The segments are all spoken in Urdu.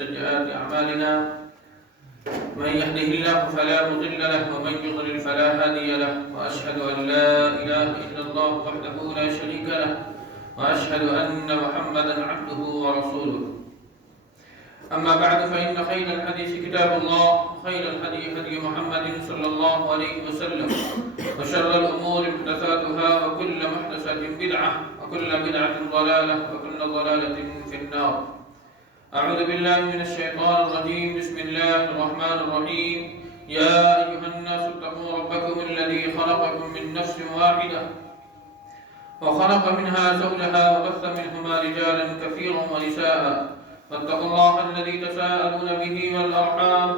سيئات أعمالنا من يهده الله فلا مضل له ومن يضلل فلا هادي له وأشهد أن لا إله إلا الله وحده لا شريك له وأشهد أن محمدا عبده ورسوله. أما بعد فإن خير الحديث كتاب الله خير الهدي هدي محمد صلى الله عليه وسلم وشر الأمور محدثاتها وكل محدثة بدعة وكل بدعة ضلالة وكل ضلالة في النار. أعوذ بالله من الشيطان الرجيم. بسم الله الرحمن الرحيم. يا أيها الناس اتقوا ربكم الذي خلقكم من نفس واحدة وخلق منها زوجها وبث منهما رجالا كثيرا ونساء واتقوا الله الذي تساءلون به والأرحام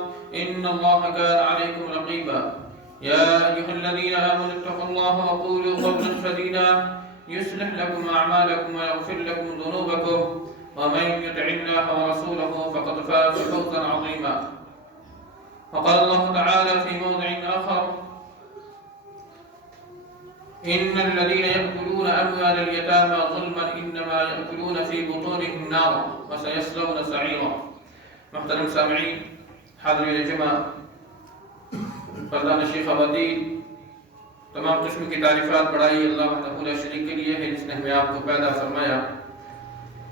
إن الله كان عليكم رقيبا. يا أيها الذين آمنوا اتقوا الله وقولوا قولا سديدا يصلح لكم أعمالكم ويغفر لكم ذنوبكم ومن يطع الله ورسوله فقد فاز فوزا عظيما. وقال الله تعالى في موضع آخر: إن الذين يأكلون أموال اليتامى ظلما إنما يأكلون في بطونهم نارا وسيصلون سعيرا. محترم سامعین، حاضرین جمع، پردہ نشین خواتین، تمام قسم کی تعریفات بڑائی اللہ وحدہ لا شریک کے لیے ہے جس نے ہمیں آپ کو پیدا فرمایا،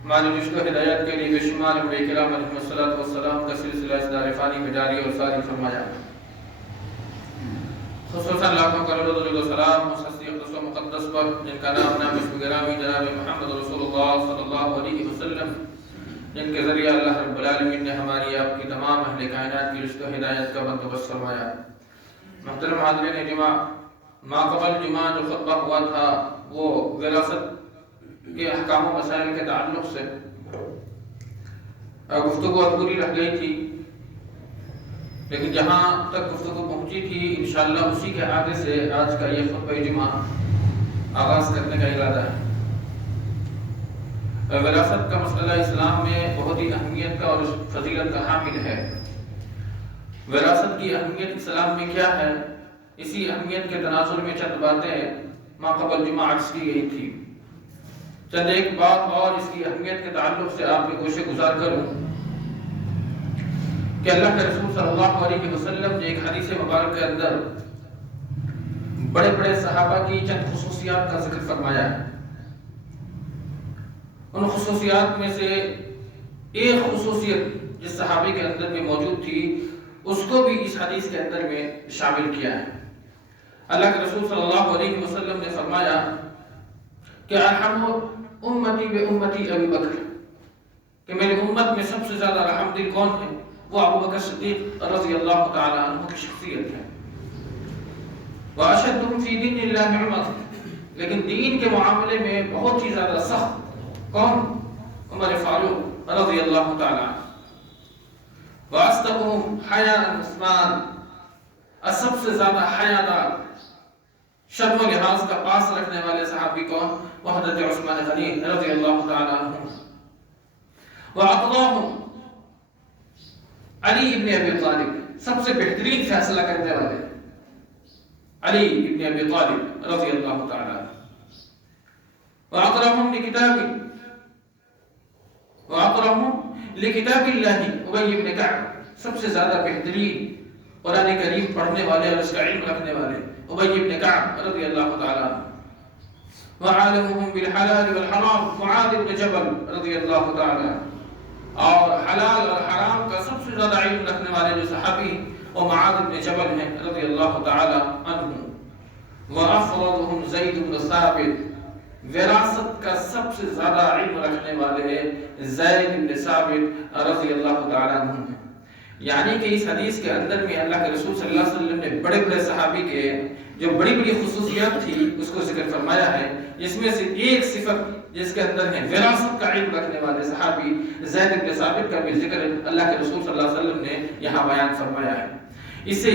ہماری رشد و ہدایت کے لیے بے شمار انبیاء کرام علیہم الصلوۃ والسلام کا سلسلہ اس دار فانی میں جاری اور ساری فرمایا. خصوصاً لاکھوں کروڑوں درود و سلام اس ہستی اقدس و مقدس پر جن کا نام اسم گرامی جناب محمد رسول اللہ صلی اللہ علیہ وسلم، جن کے ذریعہ اللہ رب العالمین نے ہماری آپ کی تمام اہل کائنات کی رشد و ہدایت کا بندوبست فرمایا. محترم حاضرین جمع، ما قبل جمعہ جو خطبہ ہوا تھا وہ وراثت کے احکام و مسائل کے تعلق سے گفتگو ادھوری رہ گئی تھی، لیکن جہاں تک گفتگو پہنچی تھی انشاءاللہ اسی کے آگے سے آج کا یہ خطبہ جمعہ آغاز کرنے کا ارادہ ہے. وراثت کا مسئلہ اسلام میں بہت ہی اہمیت کا اور فضیلت کا حامل ہے. وراثت کی اہمیت اسلام میں کیا ہے، اسی اہمیت کے تناظر میں چند باتیں ما قبل جمعہ عرض کی گئی تھی. چند ایک بات اور اس کی اہمیت کے تعلق سے آپ کے گوشے گزار کروں کہ اللہ کے رسول صلی اللہ علیہ وسلم نے ایک حدیث مبارک کے اندر بڑے بڑے صحابہ کی چند خصوصیات کا ذکر فرمایا ہے. ان خصوصیات میں سے ایک خصوصیت جس صحابی کے اندر میں موجود تھی اس کو بھی اس حدیث کے اندر میں شامل کیا ہے. اللہ کے رسول صلی اللہ علیہ وسلم نے فرمایا کہ ارحم امتی و امتی ابی بکر، کہ میری امت میں سب سے زیادہ رحم دل کون ہے؟ وہ ابو بکر صدیق رضی اللہ تعالی عنہ کی شخصیت ہے. واشدہم فی دین اللہ عمر، لیکن دین کے معاملے میں بہت ہی زیادہ سخت کون؟ عمر فاروق رضی اللہ تعالی عنہ. واصدقہم حیاء عثمان، سب سے زیادہ حیادار، شرم و لحاظ کا پاس رکھنے والے صحابی کون؟ وہ حضرت عثمان غنی رضی اللہ تعالی عنہ. وأقضاهم علی ابن ابی طالب، سب سے بہترین فیصلہ کرنے والے علی ابن ابی طالب رضی اللہ تعالی عنہ. وأقرأهم لکتاب اللہ ابی بن کعب، سب سے زیادہ بہترین قرآن کریم پڑھنے والے اور اس کا علم رکھنے والے ابی بن کعب رضی اللہ تعالی عنہ. وعالمهم بالحلال والحرام معاذ بن جبل رضی اللہ تعالی عنہ، اور حلال اور حرام کا سب سے زیادہ علم رکھنے والے جو صحابی وہ معاذ بن جبل ہیں رضی اللہ تعالی عنہ. وافرضهم زید بن ثابت، وراثت کا سب سے زیادہ علم رکھنے والے زید بن ثابت رضی اللہ تعالی عنہ ہیں. یعنی کہ اس حدیث کے اندر میں اللہ کے رسول صلی اللہ علیہ وسلم نے بڑے بڑے صحابی کے جو بڑی بڑی خصوصیات تھی اس کو ذکر فرمایا ہے. جس میں سے ایک صفت جس کے اندر ہے وراثت کا علم رکھنے والے صحابی زید بن ثابت کا بھی ذکر اللہ کے رسول صلی اللہ علیہ وسلم نے یہاں بیان فرمایا ہے. اس سے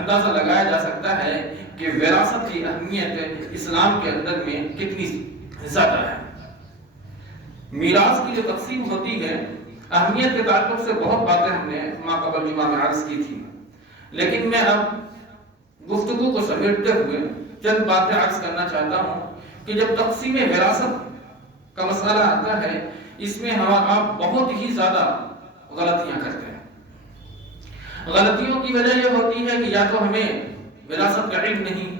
اندازہ لگایا جا سکتا ہے کہ وراثت کی اہمیت اسلام کے اندر میں کتنی زیادہ ہے. میراث کی جو تقسیم ہوتی ہے اہمیت کے تعلق سے بہت باتیں ہم نے ما قبل جمعہ میں عرض کی تھی، لیکن میں اب گفتگو کو سمیٹتے ہوئے چند باتیں عرض کرنا چاہتا ہوں کہ جب تقسیم وراثت کا مسئلہ آتا ہے اس میں ہم آپ بہت ہی زیادہ غلطیاں کرتے ہیں. غلطیوں کی وجہ یہ ہوتی ہے کہ یا تو ہمیں وراثت کا علم نہیں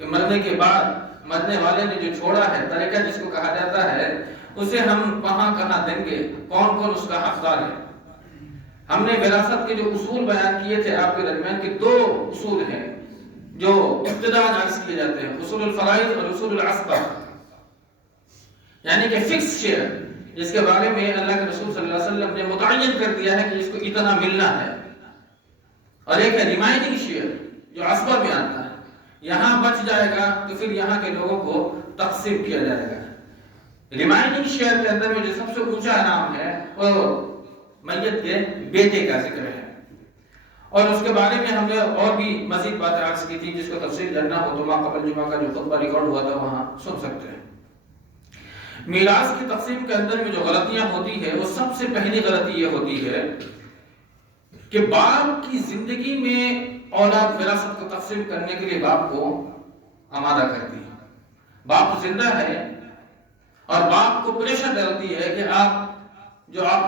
کہ مرنے کے بعد مرنے والے نے جو چھوڑا ہے طریقہ جس کو کہا جاتا ہے اسے ہم کہاں دیں گے, کون کون اس کا حقدار ہے. ہم نے وراثت کے جو اصول بیان کیے تھے آپ کے درمیان کہ 2 اصول ہیں جو ابتداء عرض کیے جاتے ہیں, اصول الفرائض اور اصول العصبہ, یعنی کہ فکس شیئر جس کے بارے میں اللہ کے رسول صلی اللہ علیہ وسلم نے متعین کر دیا ہے کہ اس کو اتنا ملنا ہے, اور ایک ہے ریمائننگ شیئر جو عصبہ میں آتا ہے. یہاں بچ جائے گا تو پھر یہاں کے لوگوں کو تقسیم کیا جائے گا. ریمائننگ شیئر کے اندر میں جو سب سے اونچا انعام ہے وہ میت کے بیٹے کا ذکر ہے, اور اس کے بارے میں ہم نے اور بھی مزید باتیں عرض کی تھی, جس کو تفصیل جاننا ہو تو قبل جمعہ کا جو خطبہ ریکارڈ ہوا تھا وہاں سن سکتے ہیں. میراث کی تقسیم کے اندر میں جو غلطیاں ہوتی ہے وہ سب سے پہلی غلطی یہ ہوتی ہے کہ باپ کی زندگی میں اولاد وراثت کو تقسیم کرنے کے لیے باپ کو آمادہ کرتی ہے. باپ زندہ ہے اور باپ کو پریشر ڈالتی ہے کہ آپ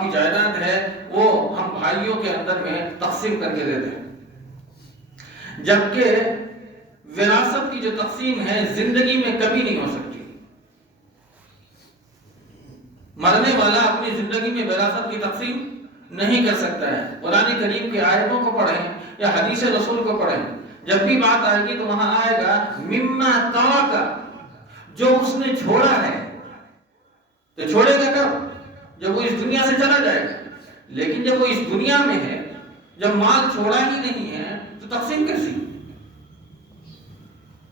کی جائیداد ہے وہ ہم بھائیوں کے اندر میں تقسیم کر کے دے دیں, جبکہ وراثت کی جو تقسیم ہے زندگی میں کبھی نہیں ہو سکتی. مرنے والا اپنی زندگی میں وراثت کی تقسیم نہیں کر سکتا ہے. قرآن کریم کی آیتوں کو پڑھیں یا حدیث رسول کو پڑھیں, جب بھی بات آئے گی تو وہاں آئے گا مما ترک, جو اس نے چھوڑا ہے. تو چھوڑے گا کب؟ جب وہ اس دنیا سے چلا جائے گا. لیکن جب وہ اس دنیا میں ہے, جب مال چھوڑا ہی نہیں ہے تو تقسیم کیسی؟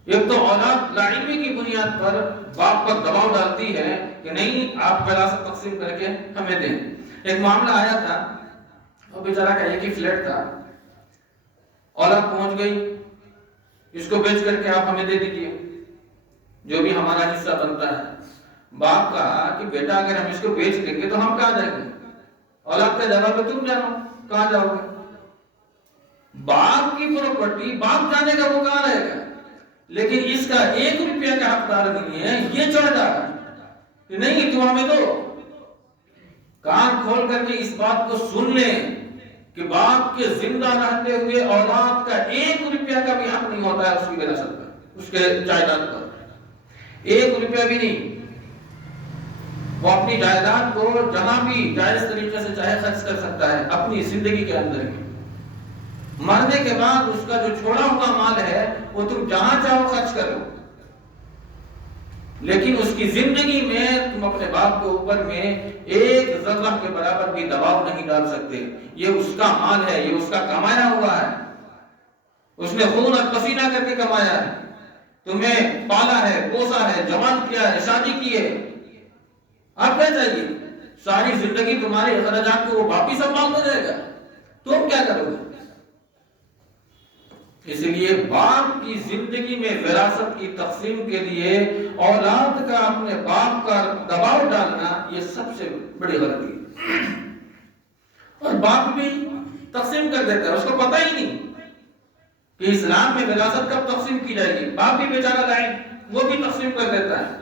ایک تو اولاد لاعلمی کی بنیاد پر باپ پر دباؤ ڈالتی ہے کہ نہیں آپ وراثت تقسیم کر کے ہمیں دیں. ایک معاملہ آیا تھا, وہ بیچارہ کا ایک ہی فلیٹ تھا, اولاد پہنچ گئی, اس کو بیچ کر کے آپ ہمیں دے دیجئے جو بھی ہمارا حصہ بنتا ہے. باپ کہا کہ بیٹا اگر ہم اس کو بیچ دیں گے تو ہم کہاں جائیں گے؟ اولاد کا جواب ہے تم جاؤ, کہاں جاؤ گے؟ باپ کی پراپرٹی باپ جانے کا وہ کہاں رہے گا, لیکن اس کا 1 روپیہ کا حقدار نہیں ہے. یہ چڑھ جا رہا کہ نہیں تم ہمیں دو. کان کھول کر کے اس بات کو سن لیں کہ باپ کے زندہ رہتے ہوئے اولاد کا 1 روپیہ کا بھی حق نہیں ہوتا ہے اس کی وراثت پر, اس کے جائیداد پر 1 روپیہ بھی نہیں. وہ اپنی جائیداد کو جہاں بھی جائز طریقے سے چاہے خرچ کر سکتا ہے اپنی زندگی کے اندر میں. مرنے کے بعد اس کا جو چھوڑا ہوا مال ہے وہ تم جہاں چاہو خرچ کرو, لیکن اس کی زندگی میں تم اپنے باپ کے اوپر میں 1 ذرہ کے برابر بھی دباؤ نہیں ڈال سکتے. یہ اس کا مال ہے, یہ اس کا کمایا ہوا ہے, اس نے خون اور پسینہ کر کے کمایا ہے, تمہیں پالا ہے, پوسا ہے, جوان کیا ہے, شادی کی ہے. آپ کیا چاہیے؟ ساری زندگی تمہارے اخراجات کو وہ باپی سنبھالتا جائے گا, تم کیا کرو گے؟ اس لیے باپ کی زندگی میں وراثت کی تقسیم کے لیے اولاد کا اپنے باپ کا دباؤ ڈالنا یہ سب سے بڑی غلطی ہے. اور باپ بھی تقسیم کر دیتا ہے, اس کو پتہ ہی نہیں کہ اسلام میں وراثت کب تقسیم کی جائے گی. باپ بھی بیچارہ لائن وہ بھی تقسیم کر دیتا ہے,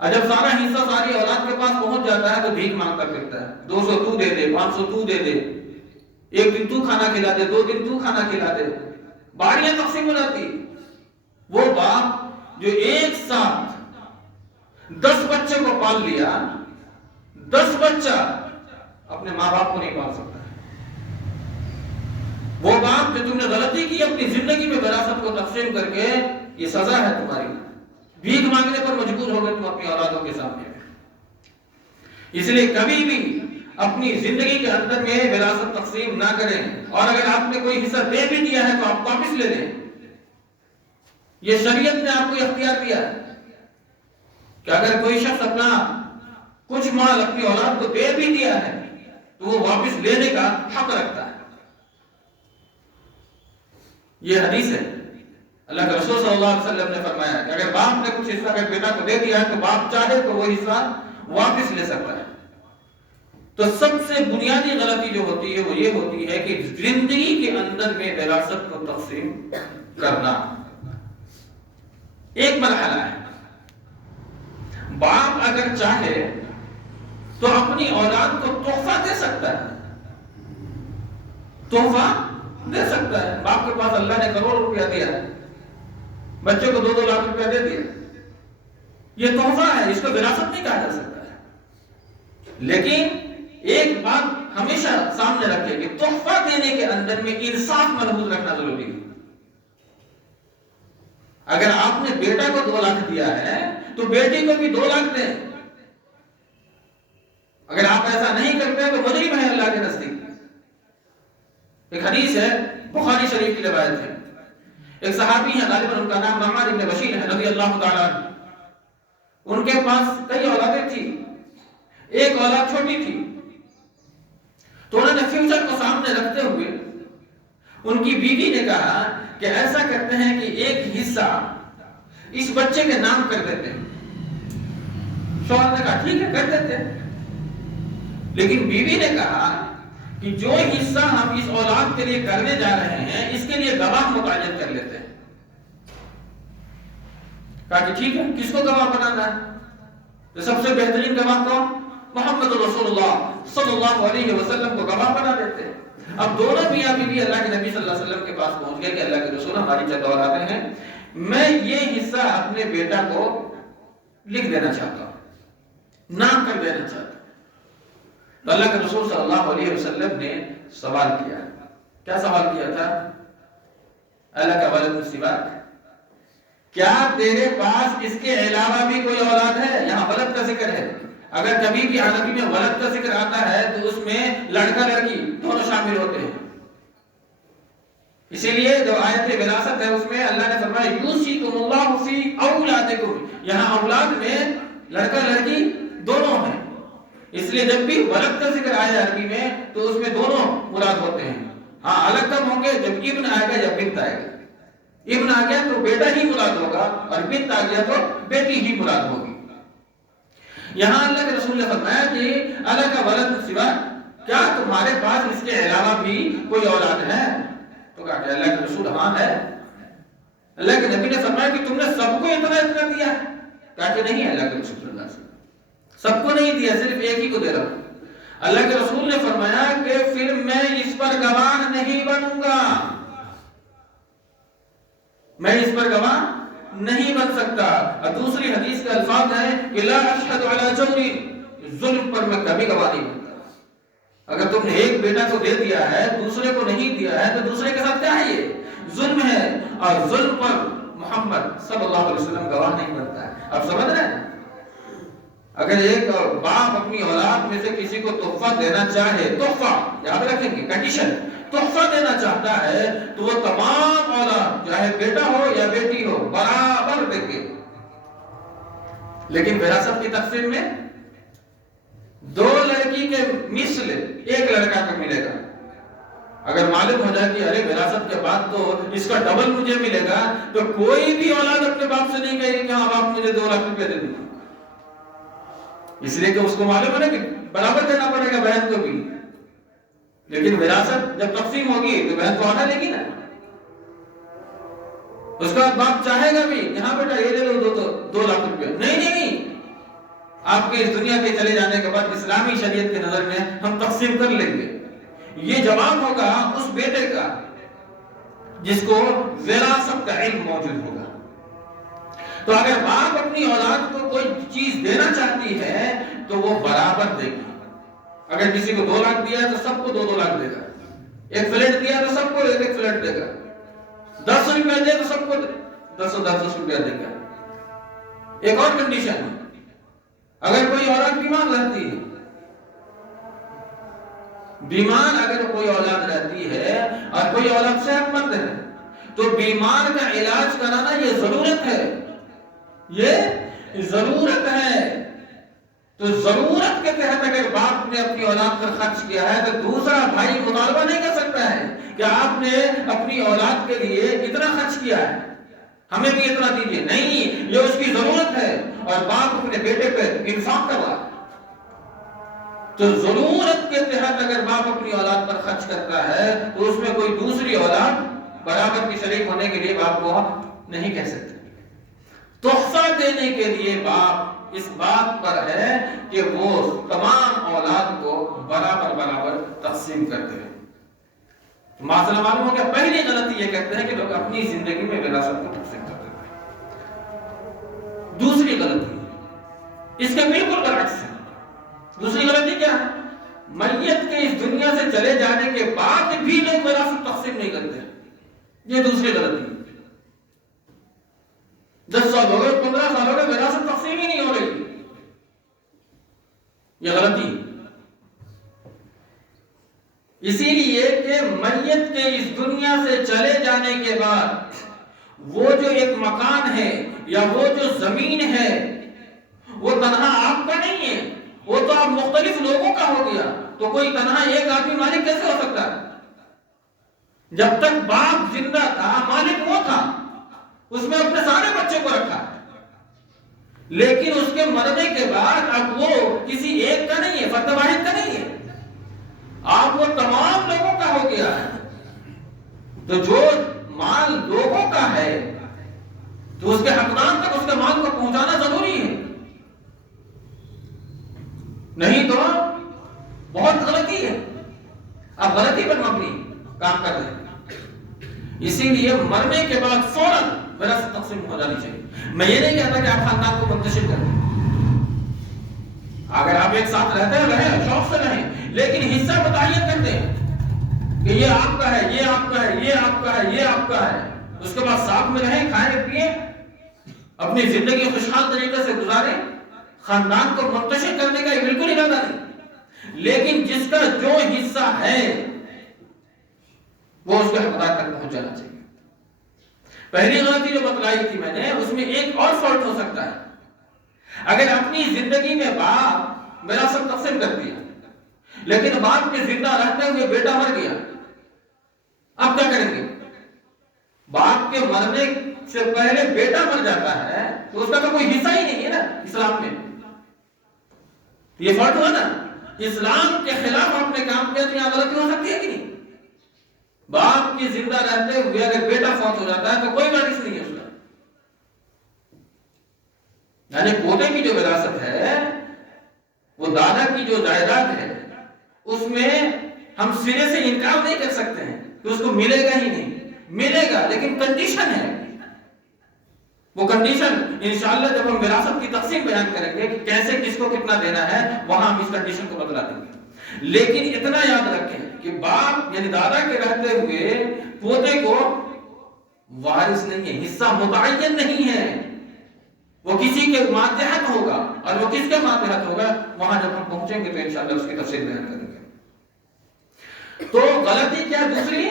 اور جب سارا حصہ ساری اولاد کے پاس پہنچ جاتا ہے تو بھیک مانگتا پھرتا ہے. 200 تو دے دے, 500 تو دے دے, 1 دن تو کھانا کھلا دے, 2 دن تو کھانا کھلا دے. باریاں تقسیم ہو جاتی. وہ باپ جو ایک ساتھ 10 بچے کو پال لیا, 10 بچہ اپنے ماں باپ کو نہیں پال سکتا. وہ باپ جو تم نے غلطی کی اپنی زندگی میں وراثت کو تقسیم کر کے, یہ سزا ہے تمہاری. بھیک مانگنے پر مجبور ہو گئے تم اپنی اولادوں کے سامنے. اس لیے کبھی بھی اپنی زندگی کے اندر میں وراثت تقسیم نہ کریں, اور اگر آپ نے کوئی حصہ دے بھی دیا ہے تو آپ واپس لے لیں. یہ شریعت نے آپ کو اختیار دیا ہے کہ اگر کوئی شخص اپنا کچھ مال اپنی اولاد کو دے بھی دیا ہے تو وہ واپس لینے کا حق رکھتا ہے. یہ حدیث ہے, اللہ کے رسول صلی اللہ علیہ وسلم نے فرمایا کہ اگر باپ نے کچھ حصہ اگر بیٹا کو دے دیا ہے تو باپ چاہے تو وہ حصہ واپس لے سکتا ہے. تو سب سے بنیادی غلطی جو ہوتی ہے وہ یہ ہوتی ہے کہ زندگی کے اندر میں وراثت کو تقسیم کرنا ایک مرحلہ ہے. باپ اگر چاہے تو اپنی اولاد کو تحفہ دے سکتا ہے, تحفہ دے سکتا ہے. باپ کے پاس اللہ نے کروڑ روپیہ دیا ہے, بچے کو 2-2 لاکھ روپیہ دے دیا, یہ تحفہ ہے, اس کو وراثت نہیں کہا جا سکتا ہے. لیکن ایک بات ہمیشہ سامنے رکھے کہ تحفہ دینے کے اندر میں انصاف محفوظ رکھنا ضروری ہے. اگر آپ نے بیٹا کو 2 لاکھ دیا ہے تو بیٹی کو بھی 2 لاکھ دیں. اگر آپ ایسا نہیں کرتے تو مجرم ہے اللہ کے نزدیک. ایک حدیث ہے, بخاری شریف کی روایت ہے, ایک صحابی ہیں, غالباً ان کا نام نعمان بن بشیر ہے رضی اللہ تعالیٰ عنہ. ان کے پاس کئی اولادیں تھی, ایک اولاد چھوٹی تھی, تو انہوں نے فیوچر کو سامنے رکھتے ہوئے ان کی بیوی نے کہا کہ ایسا کرتے ہیں کہ ایک حصہ اس بچے کے نام کر دیتے ہیں. شوہر نے کہا ٹھیک ہے کر دیتے ہیں, لیکن بیوی نے کہا کہ جو حصہ ہم اس اولاد کے لیے کرنے جا رہے ہیں اس کے لیے گواہ متعین کر لیتے ہیں. کہا کہ ٹھیک ہے, کس کو گواہ بنانا ہے؟ تو سب سے بہترین گواہ کون؟ محمد رسول اللہ صلی اللہ علیہ وسلم کو گواہ بنا دیتے ہیں. اب دونوں میاں بیوی اللہ کے نبی صلی اللہ علیہ وسلم کے پاس پہنچ گئے کہ اللہ کے رسول ہماری چند اولادیں ہیں, میں یہ حصہ اپنے بیٹا کو لکھ دینا چاہتا ہوں, نام کر دینا چاہتا ہوں. تو اللہ کے رسول صلی اللہ علیہ وسلم نے سوال کیا. کیا سوال کیا تھا؟ اللہ کا ولد سواک, کیا تیرے پاس اس کے علاوہ بھی کوئی اولاد ہے؟ یہاں ولد کا ذکر ہے. اگر کبھی بھی عربی میں ولد کا ذکر آتا ہے تو اس میں لڑکا لڑکی دونوں شامل ہوتے ہیں. اسی لیے جو آیت وراثت ہے اس میں اللہ نے فرمایا یوصیکم اللہ فی اولادکم, یہاں اولاد میں لڑکا لڑکی دونوں ہیں. اس لیے جب بھی ولد کا ذکر آیا عربی میں تو اس میں دونوں مراد ہوتے ہیں. ہاں الگ کب ہوں گے جب ابن آئے گا یا بنت آئے گا. ابن آ گیا تو بیٹا ہی مراد ہوگا اور بنت آ گیا تو بیٹی ہی مراد ہوگی. یہاں اللہ کے رسول نے فرمایا کہ اللہ کا ولد سوا, کیا تمہارے پاس اس کے علاوہ بھی کوئی اولاد ہے؟ تو کہا کہ اللہ کے رسول ہاں ہے. اللہ کے نبی نے فرمایا کہ تم نے سب کو اتنا دیا ہے؟ کہا کہ نہیں اللہ کے رسول صلی اللہ علیہ وسلم, سب کو نہیں دیا, صرف ایک ہی کو دے رہا ہوں. اللہ کے رسول نے فرمایا کہ پھر میں اس پر گواہ نہیں بنوں گا, میں اس پر گواہ نہیں بن سکتا. اور دوسری حدیث کے الفاظ ہیں کہ لا اشہد علی جور, ظلم پر میں کبھی گواہ نہیں بنتا. اگر تم نے ایک بیٹا کو دے دیا ہے دوسرے کو نہیں دیا ہے تو دوسرے کے ساتھ کیا ہے؟ یہ ظلم ہے, اور ظلم پر محمد صلی اللہ علیہ وسلم گواہ نہیں بنتا ہے. اب سمجھ رہے ہیں؟ اگر ایک باپ اپنی اولاد میں سے کسی کو تحفہ دینا چاہے, تحفہ یاد رکھیں گے کنڈیشن, تحفہ دینا چاہتا ہے تو وہ تمام اولاد چاہے بیٹا ہو یا بیٹی ہو برابر دیں گے. لیکن وراثت کی تقسیم میں 2 لڑکی کے مثل ایک لڑکا کو ملے گا. اگر معلوم ہو جائے کہ ارے وراثت کے بعد تو اس کا ڈبل مجھے ملے گا, تو کوئی بھی اولاد اپنے باپ سے نہیں کہے کہ ہاں باپ مجھے 2 لاکھ روپے دے دیں. اس لیے کہ اس کو معلوم ہے نا کہ برابر دینا پڑے گا بہن کو بھی. لیکن وراثت جب تقسیم ہوگی تو بہن تو آنا لے گی نا. اس کا باپ چاہے گا بھی یہاں بیٹا یہ لے لو 2 لاکھ روپے, نہیں, آپ کے اس دنیا کے چلے جانے کے بعد اسلامی شریعت کے نظر میں ہم تقسیم کر لیں گے. یہ جواب ہوگا اس بیٹے کا جس کو وراثت کا علم موجود ہوگا. تو اگر باپ اپنی اولاد کو کوئی چیز دینا چاہتی ہے تو وہ برابر دے گی. اگر کسی کو 2 لاکھ دیا ہے تو سب کو 2 لاکھ دے گا. ایک فلیٹ دیا تو سب کو ایک فلیٹ دے گا. 10 روپیہ دیا تو سب کو 10 روپیہ دے گا. ایک اور کنڈیشن ہے, اگر کوئی اولاد بیمار رہتی ہے, اگر کوئی اولاد رہتی ہے اور کوئی اولاد صحت مند ہے تو بیمار کا علاج کرانا یہ ضرورت ہے, یہ ضرورت ہے. تو ضرورت کے تحت اگر باپ نے اپنی اولاد پر خرچ کیا ہے تو دوسرا بھائی مطالبہ نہیں کر سکتا ہے کہ آپ نے اپنی اولاد کے لیے اتنا خرچ کیا ہے, ہمیں بھی اتنا دیجیے. نہیں, یہ اس کی ضرورت ہے اور باپ اپنے بیٹے پہ انفاق کر رہا ہے. تو ضرورت کے تحت اگر باپ اپنی اولاد پر خرچ کرتا ہے تو اس میں کوئی دوسری اولاد برابر کی شریک ہونے کے لیے باپ کو نہیں کہہ سکتے. تحفہ دینے کے لیے باپ اس بات پر ہے کہ وہ تمام اولاد کو برابر تقسیم کرتے ہیں. مسئلہ معلوم ہو گیا. پہلی غلطی یہ کرتے ہیں کہ لوگ اپنی زندگی میں وراثت کو تقسیم کر دیتے ہیں. دوسری غلطی اس کے بالکل برعکس ہے. دوسری غلطی کیا ہے؟ میت کے اس دنیا سے چلے جانے کے بعد بھی لوگ وراثت تقسیم نہیں کرتے. یہ دوسری غلطی. 10 سال ہو گئے، 15 سال ہو گئے، وراثت تقسیم ہی نہیں ہو رہی. یہ غلطی. اسی لیے کہ میت کے اس دنیا سے چلے جانے کے بعد وہ جو ایک مکان ہے یا وہ جو زمین ہے وہ تنہا آپ کا نہیں ہے، وہ تو آپ مختلف لوگوں کا ہو گیا. تو کوئی تنہا ایک آدمی مالک کیسے ہو سکتا ہے؟ جب تک باپ زندہ تھا مالک وہ تھا، اس میں اپنے سارے بچوں کو رکھا. لیکن اس کے مرنے کے بعد اب وہ کسی ایک کا نہیں ہے، فرد واحد کا نہیں ہے، آپ وہ تمام لوگوں کا ہو گیا ہے. تو جو مال لوگوں کا ہے تو اس کے حقدار تک اس کے مال کو پہنچانا ضروری ہے. نہیں تو بہت غلطی ہے. آپ غلطی پر مبنی کام کر رہے ہیں. اسی لیے مرنے کے بعد فوراً وراثت تقسیم ہو جانی چاہیے. میں یہ نہیں کہتا کہ آپ خاندان کو منتشر کریں. اگر آپ ایک ساتھ رہتے ہیں رہیں، شوق سے رہیں، لیکن حصہ متعین کرتے ہیں کہ یہ آپ کا ہے، یہ آپ کا ہے، یہ آپ کا ہے، یہ آپ کا ہے. اس کے بعد ساتھ میں رہیں، کھائیں پیئیں، اپنی زندگی خوشحال طریقے سے گزاریں. خاندان کو منتشر کرنے کا یہ بالکل ارادہ نہیں. لیکن جس کا جو حصہ ہے وہ اس کے حقدار تک پہنچ جانا چاہیے. پہلی غلطی جو بتلائی تھی میں نے، اس میں ایک اور فالٹ ہو سکتا ہے. اگر اپنی زندگی میں باپ وراثت تقسیم کر دیا لیکن باپ کے زندہ رہتے ہوئے بیٹا مر گیا، اب کیا کریں گے؟ باپ کے مرنے سے پہلے بیٹا مر جاتا ہے تو اس کا تو کوئی حصہ ہی نہیں ہے نا اسلام میں. یہ فالٹ ہوا نا. اسلام کے خلاف آپ نے کام کیا تو یہاں غلطی ہو سکتی ہے کہ نہیں؟ باپ کے زندہ رہتے ہوئے اگر بیٹا فوت ہو جاتا ہے تو کوئی وارث نہیں ہے اس کا. یعنی پوتے کی جو وراثت ہے وہ دادا کی جو جائیداد ہے اس میں ہم سرے سے انکار نہیں کر سکتے ہیں کہ اس کو ملے گا ہی نہیں. ملے گا، لیکن کنڈیشن ہے. وہ کنڈیشن انشاءاللہ جب ہم وراثت کی تقسیم بیان کریں گے کہ کیسے کس کو کتنا دینا ہے وہاں ہم اس کنڈیشن کو بتلا دیں گے. لیکن اتنا یاد رکھیں کہ باپ یعنی دادا کے رہتے ہوئے پوتے کو وارث نہیں ہے، حصہ متعین نہیں ہے. وہ کسی کے ماتحت ہوگا، اور وہ کس کے ماتحت ہوگا وہاں جب ہم پہنچیں گے تو انشاءاللہ اس کی تفصیل بیان کریں گے. تو غلطی کیا دوسری؟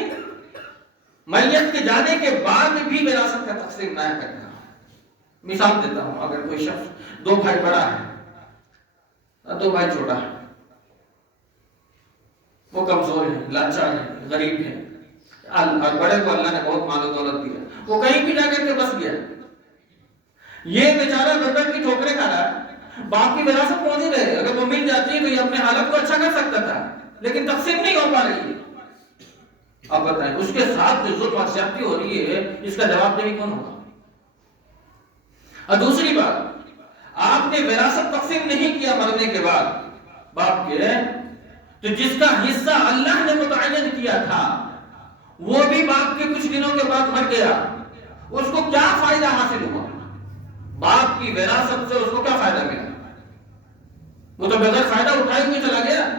میت کے جانے کے بعد بھی وراثت کا تقسیم نہ کرنا. مثال دیتا ہوں. اگر کوئی شخص 2 بھائی بڑا ہے، 2 بھائی چھوٹا ہے، وہ کمزور ہے، لاچار ہے، غریب ہے، اور بڑے کو اللہ نے بہت مال و دولت دیا، وہ کہیں بھی جا کر کے بس گیا. یہ بیچارہ گردن کی ٹھوکریں کھا رہا ہے. باپ کی وراثت موجود ہے، اگر وہ مل جاتی ہے تو یہ اپنے حالت کو اچھا کر سکتا تھا، لیکن تقسیم نہیں ہو پا رہی ہے. اب بتائیں اس کے ساتھ جو ظلم اور زیادتی ہو رہی ہے اس کا جواب دہی کون ہوگا؟ اور دوسری بات، آپ نے وراثت تقسیم نہیں کیا مرنے کے بعد باپ کے، تو جس کا حصہ اللہ نے متعین کیا تھا وہ بھی باپ کے کچھ دنوں کے بعد مر گیا، اس کو کیا فائدہ حاصل ہوا؟ باپ کی وراثت سے اس کو کیا فائدہ ملا؟ وہ تو بغیر فائدہ اٹھائے ہوئے چلا گیا.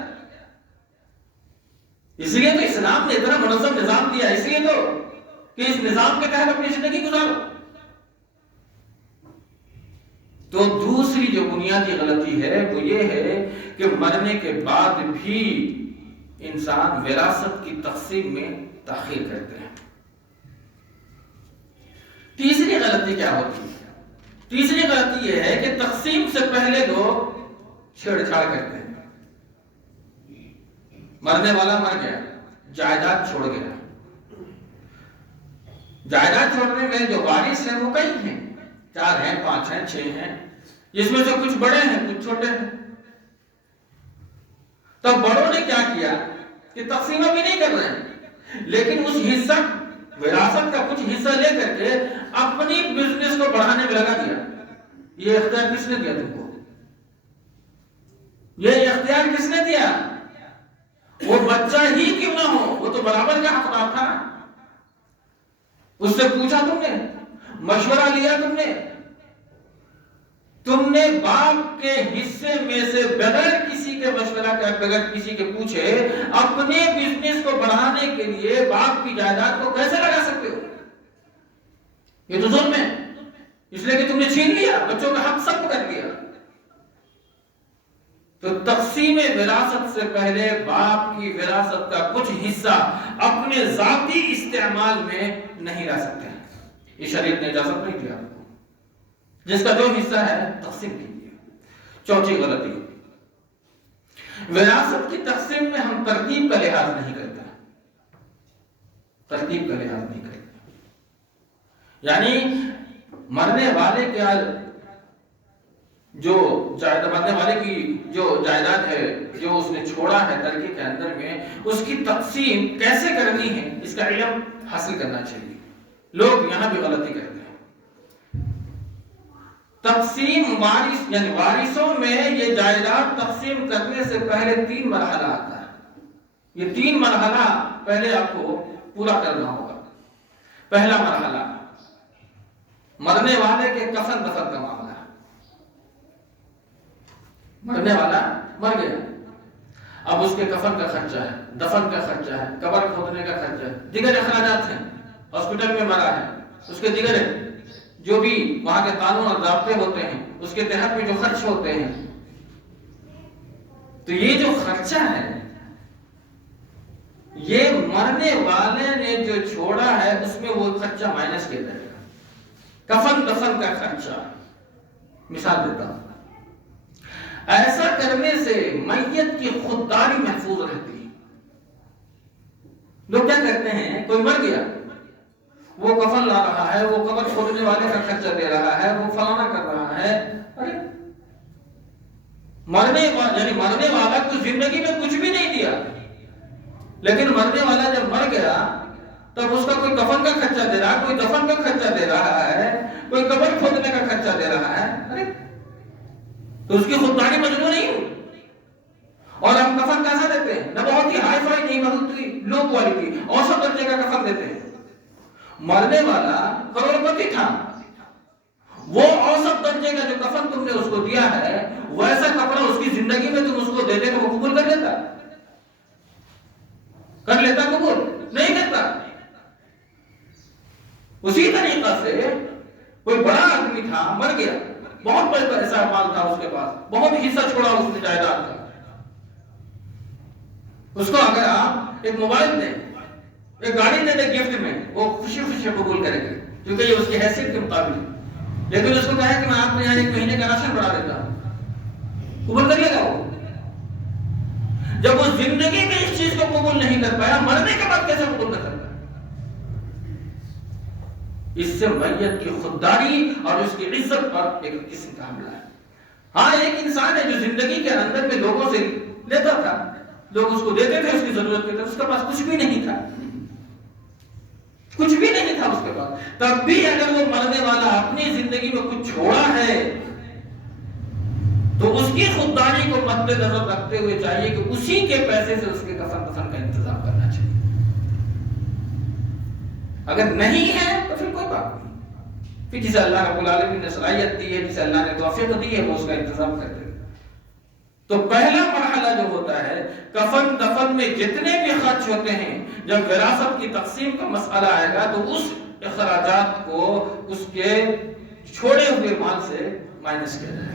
اس لیے تو اسلام نے اتنا منظم نظام دیا، اس لیے تو کہ اس نظام کے تحت اپنی زندگی گزارو. تو دوسری جو بنیادی غلطی ہے وہ یہ ہے کہ مرنے کے بعد بھی انسان وراثت کی تقسیم میں تاخیر کرتے ہیں. تیسری غلطی کیا ہوتی ہے؟ تیسری غلطی یہ ہے کہ تقسیم سے پہلے لوگ چھیڑ چھاڑ کرتے ہیں. مرنے والا مر گیا، جائیداد چھوڑ گیا. جائیداد چھوڑنے میں جو وارث ہیں وہ کئی ہیں، 4 ہیں، 5 ہیں، 6 ہیں، جس میں سے کچھ بڑے ہیں کچھ چھوٹے ہیں. تب بڑوں نے کیا کیا کہ تقسیم بھی نہیں کر رہے ہیں، لیکن اس حصہ وراثت کا کچھ حصہ لے کر کے اپنی بزنس کو بڑھانے میں لگا دیا. یہ اختیار کس نے دیا تم کو؟ یہ اختیار کس نے دیا؟ وہ بچہ ہی کیوں نہ ہو، وہ تو برابر کا حقدار تھا نا. اس سے پوچھا تم نے، مشورہ لیا تم نے باپ کے حصے میں سے بغیر کسی کے مشورہ کے، بغیر کسی کے پوچھے اپنے بزنس کو بڑھانے کے لیے باپ کی جائیداد کو کیسے لگا سکتے ہو؟ یہ تو ظلم ہے، اس لیے کہ تم نے چھین لیا، بچوں کا حق سب کر لیا. تو تقسیم وراثت سے پہلے باپ کی وراثت کا کچھ حصہ اپنے ذاتی استعمال میں نہیں رہ سکتے. یہ شریعت نے اجازت نہیں دیا. جس کا جو حصہ ہے تقسیم کیجیے. چوتھی غلطی، وراثت کی تقسیم میں ہم ترتیب کا لحاظ نہیں کرتے. ترتیب کا لحاظ نہیں کرتے، یعنی مرنے والے کے مرنے والے کی جو جائیداد ہے، جو اس نے چھوڑا ہے ترکے کے اندر میں، اس کی تقسیم کیسے کرنی ہے اس کا علم حاصل کرنا چاہیے. لوگ یہاں بھی غلطی کرتے ہیں. تقسیم یعنی وارثوں میں یہ جائیداد تقسیم کرنے سے پہلے 3 مرحلہ آتا ہے. یہ 3 مرحلہ پہلے آپ کو پورا کرنا ہوگا. پہلا مرحلہ مرنے والے کے کفن دفن کا معاملہ. مرنے والا مر گیا، اب اس کے کفن کا خرچہ ہے، دفن کا خرچہ ہے، قبر کھودنے کا خرچہ ہے، دیگر اخراجات ہیں، ہاسپٹل میں مرا ہے اس کے دیگر جو بھی وہاں کے قانون اور ضابطے ہوتے ہیں اس کے تحت میں جو خرچ ہوتے ہیں. تو یہ جو خرچہ ہے یہ مرنے والے نے جو چھوڑا ہے اس میں وہ خرچہ مائنس کیا جائے گا. کفن دفن کا خرچہ مثال دیتا ہوں. ایسا کرنے سے میت کی خودداری محفوظ رہتی ہے. لوگ کیا کرتے ہیں، کوئی مر گیا، وہ کفن لا رہا ہے، وہ قبر کھودنے والے کا خرچہ دے رہا ہے، وہ فلانا کر رہا ہے. ارے مرنے والا کو زندگی میں کچھ بھی نہیں دیا، لیکن مرنے والا جب مر گیا تب اس کا کوئی کفن کا خرچہ دے رہا ہے، کوئی دفن کا خرچہ دے رہا ہے، کوئی قبر کھودنے کا خرچہ دے رہا ہے. ارے تو اس کی خودداری مجبور نہیں ہوئی. اور ہم کفن کیسا دیتے ہیں؟ نہ بہت ہی ہائی فائی نہیں، بہت ہی لو کوالٹی، اوسط درجے کا کفن دیتے ہیں. مرنے والا کروڑپتی تھا، وہ اوسط درجے کا جو کفن تم نے اس کو دیا ہے ویسا کپڑا اس کی زندگی میں تم اس کو دیتے تو وہ قبول کر لیتا؟ قبول نہیں کرتا. اسی طریقہ سے کوئی بڑا آدمی تھا، مر گیا، بہت بڑا ایسا مال تھا اس کے پاس، بہت حصہ چھوڑا اس نے جائیداد کا. اس کو اگر آپ ایک موبائل دیں، ایک گاڑی دے دیں گفٹ میں، وہ خوشی خوشی قبول کرے گا کیونکہ یہ اس کی حیثیت کے مطابق. لیکن اس کو کہا کہ میں آپ کو یہاں 1 مہینے کا راشن بڑھا دیتا ہوں، قبول کر لے گا وہ؟ جب وہ زندگی میں اس چیز کو قبول نہیں کر پایا، مرنے کے بعد کیسے قبول کر سکتا؟ اس سے میت کی خودداری اور اس کی عزت پر ایک قسم کا حملہ ہے. ہاں ایک انسان ہے جو زندگی کے اندر میں لوگوں سے لیتا تھا، لوگ اس کو دیتے تھے اس کی ضرورت کے تحت، اس کے پاس کچھ بھی نہیں تھا، کچھ بھی نہیں تھا اس کے پاس. تب بھی اگر وہ مرنے والا اپنی زندگی میں کچھ چھوڑا ہے تو اس کی خودداری کو مد نظر رکھتے ہوئے چاہیے کہ اسی کے پیسے سے اس کے کفن دفن کا انتظام کرنا چاہیے. اگر نہیں ہے تو پھر کوئی بات نہیں، پھر جسے اللہ رب العالمین نے صلاحیت دی ہے، جسے اللہ نے توفیق دی ہے، وہ اس کا انتظام کر دے. تو پہلا مرحلہ جو ہوتا ہے کفن دفن میں جتنے بھی خرچ ہوتے ہیں، جب وراثت کی تقسیم کا مسئلہ آئے گا تو اس اخراجات کو اس کے چھوڑے ہوئے مال سے مائنس کیا جائے گا.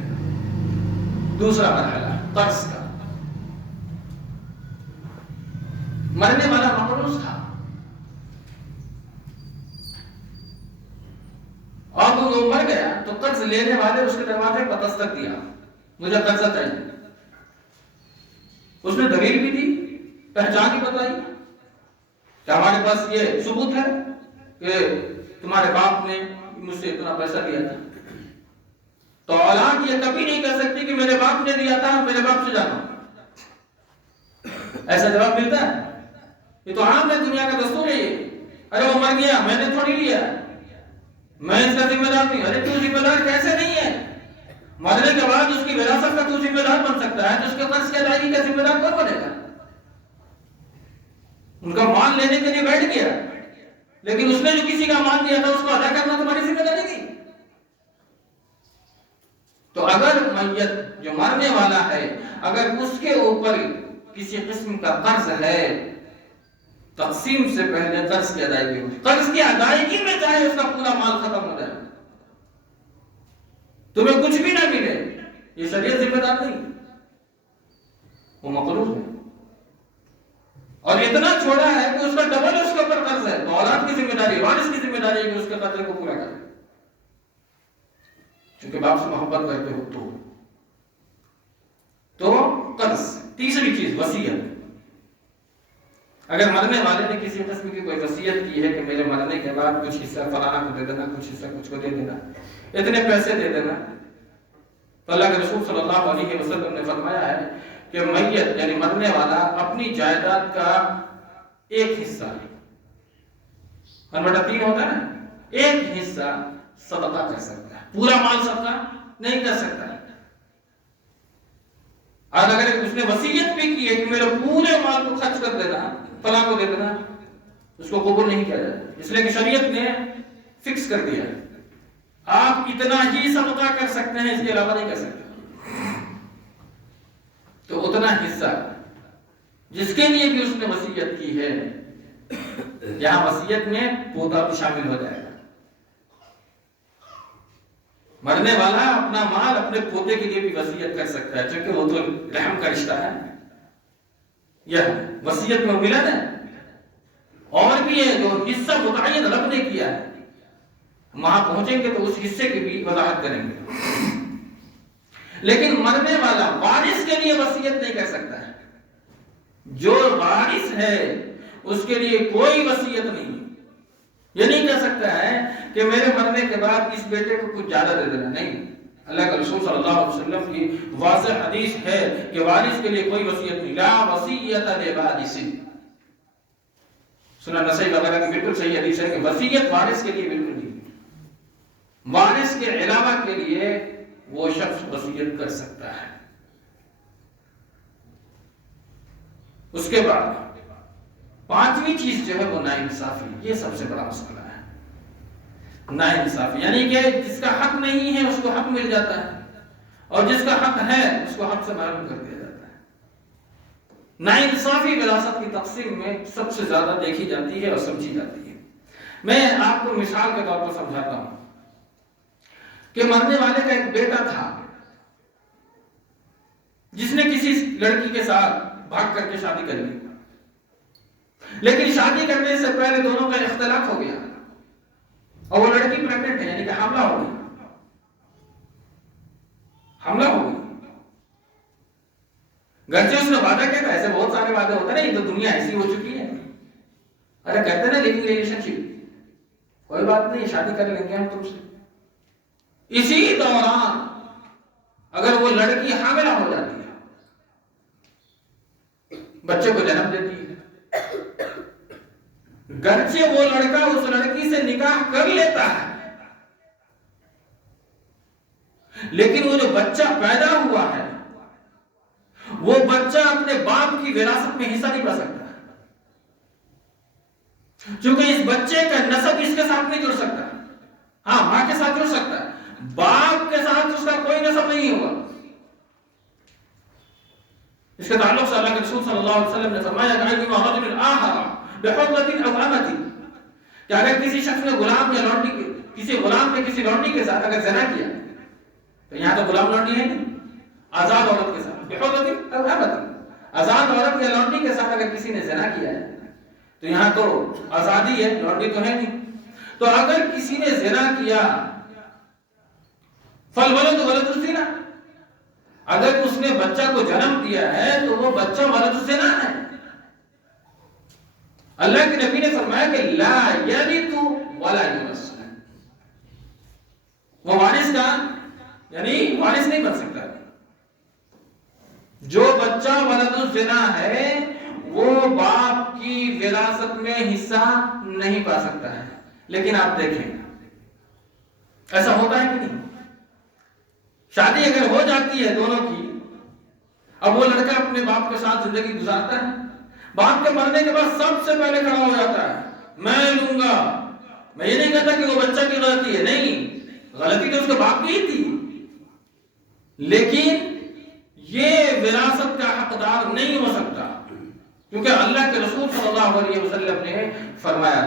دوسرا مرحلہ قرض کا. مرنے والا مقروض تھا، اب وہ مر گیا تو قرض لینے والے اس کے دروازے پر دستک دیا، مجھے قرضہ چاہیے. اس نے دلیل بھی دی، پہچان بھی بتائی کہ ہمارے پاس یہ ثبوت ہے کہ تمہارے باپ نے مجھ سے اتنا پیسہ دیا تھا. تو اولاد یہ کبھی نہیں کہہ سکتی کہ میرے باپ نے دیا تھا، میرے باپ سے جانو. ایسا جواب ملتا ہے؟ یہ تو عام ہے، دنیا کا دستور ہے یہ. ارے وہ مر گیا، میں نے تھوڑی لیا، میں اس کا ذمہ دار نہیں. ارے تو ذمہ دار کیسے نہیں ہے؟ مرنے کے بعد اس کی وراثت کا تو ذمہ دار بن سکتا ہے، تو اس کے قرض کی ادائیگی کا ذمہ دار کون بنے گا؟ ان کا مال لینے کے لیے بیٹھ گیا، لیکن اس نے جو کسی کا مال دیا تھا اس کو ادا کرنا تمہاری ذمہ داری تھی۔ تو اگر میت جو مرنے والا ہے اگر اس کے اوپر کسی قسم کا قرض ہے، تقسیم سے پہلے قرض کی ادائیگی ہوگی، قرض کی ادائیگی میں چاہے اس کا پورا مال ختم ہو جائے، تمہیں کچھ بھی نہ ملے، یہ شریعت ذمہ دار نہیں، وہ مقروض ہے، اور اتنا چھوڑا ہے کہ اس کا ڈبل اس کے اوپر قرض ہے، تو اولاد کی ذمہ داری، وارث کی ذمہ داری ہے کہ اس کے قرضے کو پورا کرے، چونکہ باپ سے محبت کرتے ہو تو قرض۔ تیسری چیز وصیت، اگر مرنے والے نے کسی قسم کی کوئی وصیت کی ہے کہ میرے مرنے کے بعد کچھ حصہ فلانا کو دے دینا، کچھ حصہ کچھ کو دے دینا، اتنے پیسے دے دینا، تو اللہ کے رسول صلی اللہ علیہ وسلم نے فرمایا ہے کہ میت یعنی مرنے والا اپنی جائیداد کا ایک حصہ 1/3 ہوتا ہے نا، ایک حصہ صدقہ کر سکتا ہے، پورا مال صدقہ نہیں کر سکتا ہے۔ اور اگر اس نے وصیت بھی کی ہے کہ میرے پورے مال کو خرچ کر دینا، فلاں کو دے دینا، اس کو قبول نہیں کیا جاتا، اس لیے کہ شریعت نے فکس کر دیا آپ اتنا ہی صدقہ کر سکتے ہیں، اس کے علاوہ نہیں کر سکتے۔ تو اتنا حصہ جس کے لیے بھی اس نے وصیت کی ہے، یہاں وصیت میں پوتا بھی شامل ہو جائے گا۔ مرنے والا اپنا مال اپنے پوتے کے لیے بھی وصیت کر سکتا ہے، چونکہ وہ تو رحم کا رشتہ ہے، یہ وصیت میں ملا ہے۔ اور بھی ہے جو حصہ متعین رب نے کیا ہے، وہاں پہنچیں گے تو اس حصے کی بھی وضاحت کریں گے۔ لیکن مرنے والا وارث کے لیے وصیت نہیں کر سکتا ہے، جو وارث ہے اس کے لیے کوئی وصیت نہیں، یہ نہیں کہہ سکتا ہے کہ میرے مرنے کے بعد اس بیٹے کو کچھ زیادہ دے دینا، نہیں۔ اللہ کے رسول صلی اللہ علیہ وسلم کی واضح حدیث ہے کہ وارث کے لیے کوئی وصیت نہیں، لا وصیت لوارث، سنن نسائی وغیرہ کی بالکل صحیح حدیث ہے کہ وصیت وارث کے لیے بالکل نہیں، وارث کے علاوہ کے لیے وہ شخص وصیت کر سکتا ہے۔ اس کے بعد پانچویں چیز جو ہے وہ ناانصافی، یہ سب سے بڑا مسئلہ ہے، ناانصافی، یعنی کہ جس کا حق نہیں ہے اس کو حق مل جاتا ہے، اور جس کا حق ہے اس کو حق سے محروم کر دیا جاتا ہے۔ ناانصافی وراثت کی تقسیم میں سب سے زیادہ دیکھی جاتی ہے اور سمجھی جاتی ہے۔ میں آپ کو مثال کے طور پر سمجھاتا ہوں کہ مرنے والے کا ایک بیٹا تھا جس نے کسی لڑکی کے ساتھ بھاگ کر کے شادی کر لی، لیکن شادی کرنے سے پہلے دونوں کا اختلاف ہو گیا اور وہ لڑکی پریگننٹ ہے، یعنی کہ حاملہ ہو گئی، گرچہ اس نے وعدہ کیا تھا، ایسے بہت سارے وعدے ہوتے ہیں، یہ تو دنیا ایسی ہو چکی ہے، ارے کہتے نا لیونگ ریلیشن شپ، کوئی بات نہیں شادی کر لیں گے ہم تم سے۔ اسی دوران اگر وہ لڑکی حاملہ ہو جاتی ہے، بچے کو جنم دیتی ہے، گرچہ وہ لڑکا اس لڑکی سے نکاح کر لیتا ہے، لیکن وہ جو بچہ پیدا ہوا ہے وہ بچہ اپنے باپ کی وراثت میں حصہ نہیں پا سکتا، کیونکہ اس بچے کا نسب اس کے ساتھ نہیں جڑ سکتا، ہاں ماں کے ساتھ جڑ سکتا ہے، باپ کے ساتھ اس کا کوئی نسب نہیں ہوگا۔ اس کے تعلق سے اللہ کے رسول صلی اللہ علیہ وسلم نے فرمایا کہ اگر کسی شخص نے غلام یا لونڈی کسی غلام نے کسی لونڈی کے ساتھ اگر زنا کیا، تو یہاں تو غلام لونڈی ہے نہیں، آزاد عورت کے ساتھ، آزاد عورت یا لونڈی کے ساتھ اگر کسی نے زنا کیا ہے تو یہاں تو آزادی ہے، لونڈی تو ہے نہیں، تو اگر کسی نے زنا کیا فالولد ولد الزنا، اگر اس نے بچہ کو جنم دیا ہے تو وہ بچہ ولد الزنا ہے۔ اللہ کے نبی نے فرمایا کہ لا یرث ولا یورث، وہ وارث کا یعنی وارث نہیں بن سکتا، جو بچہ ولد الزنا ہے وہ باپ کی وراثت میں حصہ نہیں پا سکتا ہے۔ لیکن آپ دیکھیں ایسا ہوتا ہے کہ نہیں، شادی اگر ہو جاتی ہے دونوں کی، اب وہ لڑکا اپنے باپ کے ساتھ زندگی گزارتا ہے، باپ کے مرنے کے بعد سب سے پہلے کھڑا ہو جاتا ہے، میں لوں گا۔ میں یہ نہیں کہتا کہ وہ بچہ کی غلطی ہے، نہیں، غلطی تو اس کے باپ کی ہی تھی، لیکن یہ وراثت کا حقدار نہیں ہو سکتا، کیونکہ اللہ کے رسول صلی اللہ علیہ وسلم نے فرمایا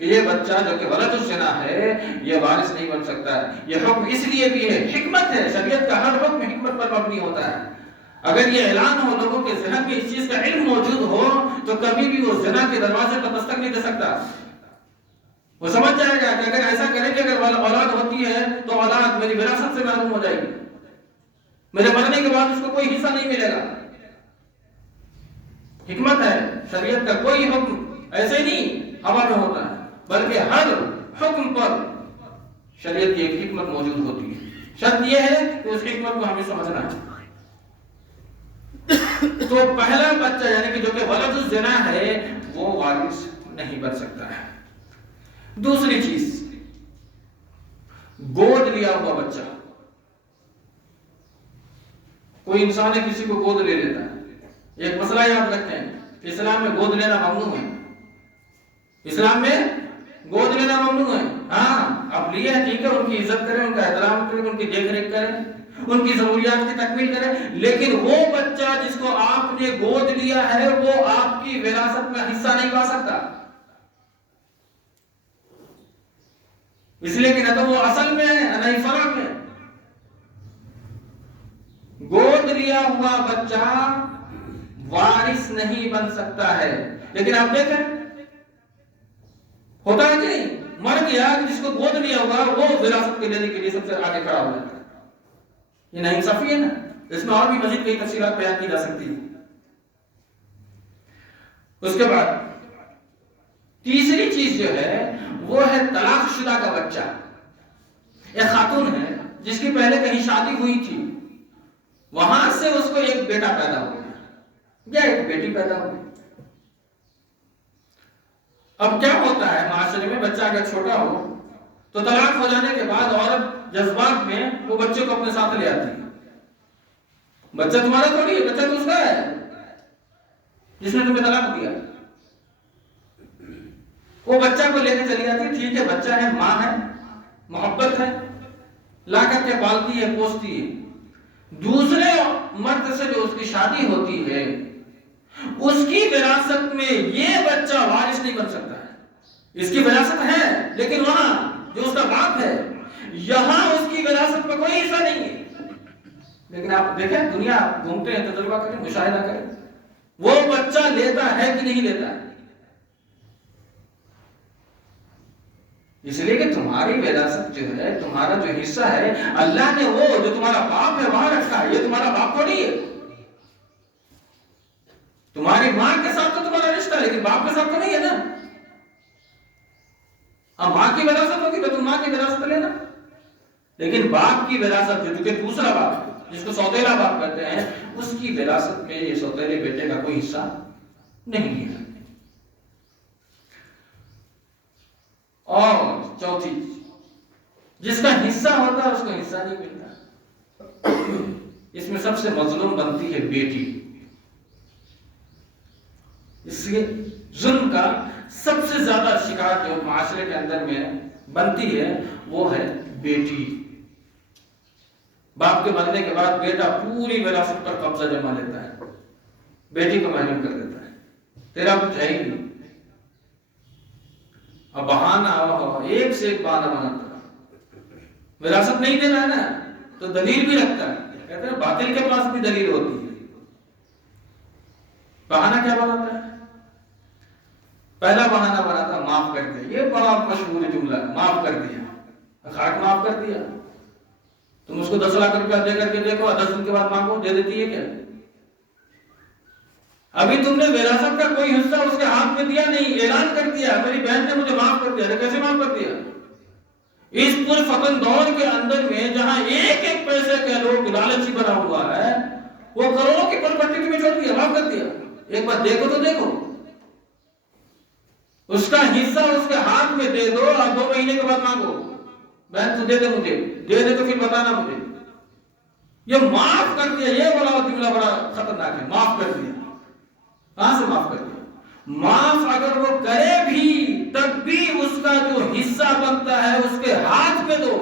کہ یہ بچہ جو کہ ولد الزنا ہے یہ وارث نہیں بن سکتا ہے۔ یہ حکم اس لیے بھی ہے، حکمت ہے، شریعت کا ہر حکم حکمت پر مبنی ہوتا ہے۔ اگر یہ اعلان ہو لوگوں کے ذہن میں اس چیز کا علم موجود ہو تو کبھی بھی وہ زنا کے دروازے پر دستک نہیں دے سکتا۔ وہ سمجھ جائے گا کہ اگر ایسا کریں کہ اگر اولاد ہوتی ہے تو اولاد میری وراثت سے محروم ہو جائے گی، میرے مرنے کے بعد اس کو کوئی حصہ نہیں ملے گا۔ حکمت ہے، شریعت کا کوئی حکم ایسے نہیں ہوا میں ہوتا ہے، بلکہ ہر حکم پر شریعت کی ایک حکمت موجود ہوتی ہے۔ شرط یہ ہے کہ اس حکمت کو ہمیں سمجھنا ہے۔ تو پہلا بچہ یعنی کہ جو کہ ولد الزنا ہے وہ وارث نہیں بن سکتا ہے۔ دوسری چیز، گود لیا ہوا بچہ۔ کوئی انسان ہے کسی کو گود لے لیتا ہے، ایک مسئلہ یاد رکھیں، اسلام میں گود لینا ممنوع ہے۔ اسلام میں گود لینا ممنوع ہے۔ ہاں اب لیے ہیں ٹھیک ہے، ان کی عزت کریں، ان کا احترام کریں، ان کی دیکھ ریکھ کریں، ان کی ضروریات کی تکمیل کریں، لیکن وہ بچہ جس کو آپ نے گود لیا ہے وہ آپ کی وراثت میں حصہ نہیں پا سکتا، اس لیے کہ نہ تو وہ اصل میں ہے نہ ہی فرع میں۔ گود لیا ہوا بچہ وارث نہیں بن سکتا ہے، لیکن آپ دیکھیں ہوتا ہے کہ نہیں، مر گیا جس کو گود لیا ہوا وہ وراثت کے لینے کے لیے سب سے آگے کھڑا ہو جاتا ہے۔ یہ ناانصافی ہے نا، اس میں اور بھی مزید کئی تفصیلات بیان کی جا سکتی ہیں۔ اس کے بعد تیسری چیز جو ہے وہ ہے طلاق شدہ کا بچہ۔ ایک خاتون ہے جس کی پہلے کہیں شادی ہوئی تھی، وہاں سے اس کو ایک بیٹا پیدا ہو گیا یا ایک بیٹی پیدا ہو گئی۔ اب کیا ہوتا ہے معاشرے میں، بچہ اگر چھوٹا ہو تو طلاق ہو جانے کے بعد عورت جذبات میں وہ بچے کو اپنے ساتھ لے آتی ہے۔ بچہ تمہارا تھوڑی ہے، بچہ تو اس کا ہے جس نے تمہیں طلاق دیا۔ وہ بچہ کو لے کے چلی جاتی ہے، ٹھیک ہے بچہ ہے، ماں ہے، محبت ہے، لا کر کے پالتی ہے، پوستی ہے۔ دوسرے مرد سے جو اس کی شادی ہوتی ہے اس کی وراثت میں یہ بچہ وارث نہیں بن سکتا ہے۔ اس کی وراثت ہے لیکن وہاں جو اس کا باپ ہے یہاں اس کی وراثت میں کوئی حصہ نہیں ہے۔ لیکن آپ دیکھیں دنیا گھومتے ہیں، تجربہ کریں، مشاہدہ کریں، وہ بچہ لیتا ہے کہ نہیں لیتا ہے، اس لیے کہ تمہاری وراثت جو ہے، تمہارا جو حصہ ہے، اللہ نے وہ جو تمہارا باپ ہے وہاں رکھا ہے، یہ تمہارا باپ تھوڑی ہے۔ تمہاری ماں کے ساتھ تو تمہارا رشتہ ہے لیکن باپ کے ساتھ تو نہیں ہے نا۔ اب ماں کی وراثت ہوگی تو تم ماں کی وراثت لینا، لیکن باپ کی وراثت جو کہ دوسرا باپ جس کو سوتیلا باپ کہتے ہیں، اس کی وراثت میں یہ سوتیلے بیٹے کا کوئی حصہ نہیں ہے۔ اور چوتھی جس کا حصہ ہوتا ہے اس کو حصہ نہیں ملتا۔ اس میں سب سے مظلوم بنتی ہے بیٹی۔ اس لیے ظلم کا سب سے زیادہ شکار جو معاشرے کے اندر میں بنتی ہے وہ ہے بیٹی۔ باپ کے مرنے کے بعد بیٹا پوری وراثت پر قبضہ جما لیتا ہے، بیٹی کو محروم کر دیتا ہے، تیرا کچھ ہے ہی نہیں۔ اب بہانہ ایک سے ایک بہانہ بناتا ہے، وراثت نہیں دینا ہے نا تو دلیل بھی رکھتا ہے، کہتے ہیں باطل کے پاس بھی دلیل ہوتی ہے۔ بہانہ کیا بناتا ہے؟ پہلا بہانہ بناتا معاف کر دیا، یہ بڑا مشہور جملہ ہے، معاف کر دیا، خاک معاف کر دیا۔ تم اس کو 10 لاکھ روپیہ دے کر کے دیکھو، 10 دن کے بعد مانگو، دے دیتی ہے کیا؟ ابھی تم نے وراثت کا کوئی حصہ اس کے ہاتھ میں دیا نہیں، اعلان کر دیا میری بہن نے مجھے معاف کر دیا۔ کیسے معاف کر دیا؟ اس پر فتن دور کے اندر میں جہاں ایک ایک پیسے کا لوگ لالچی بنا ہوا ہے، وہ کروڑوں کی پراپرٹی تمہیں چھوڑ دیا، معاف کر دیا۔ ایک بار دیکھو تو دیکھو، اس کا حصہ اس کے ہاتھ میں دے دو اور 2 مہینے کے بعد مانگو، بہن تو دے دے مجھے، دے دے تو پھر بتانا مجھے۔ یہ معاف کر دیا، یہ بڑا جملہ بڑا خطرناک ہے، معاف کر دیا۔ کہاں سے معاف کر دیا؟ معاف اگر وہ کرے بھی تب بھی اس کا جو حصہ بنتا ہے اس کے ہاتھ میں دو،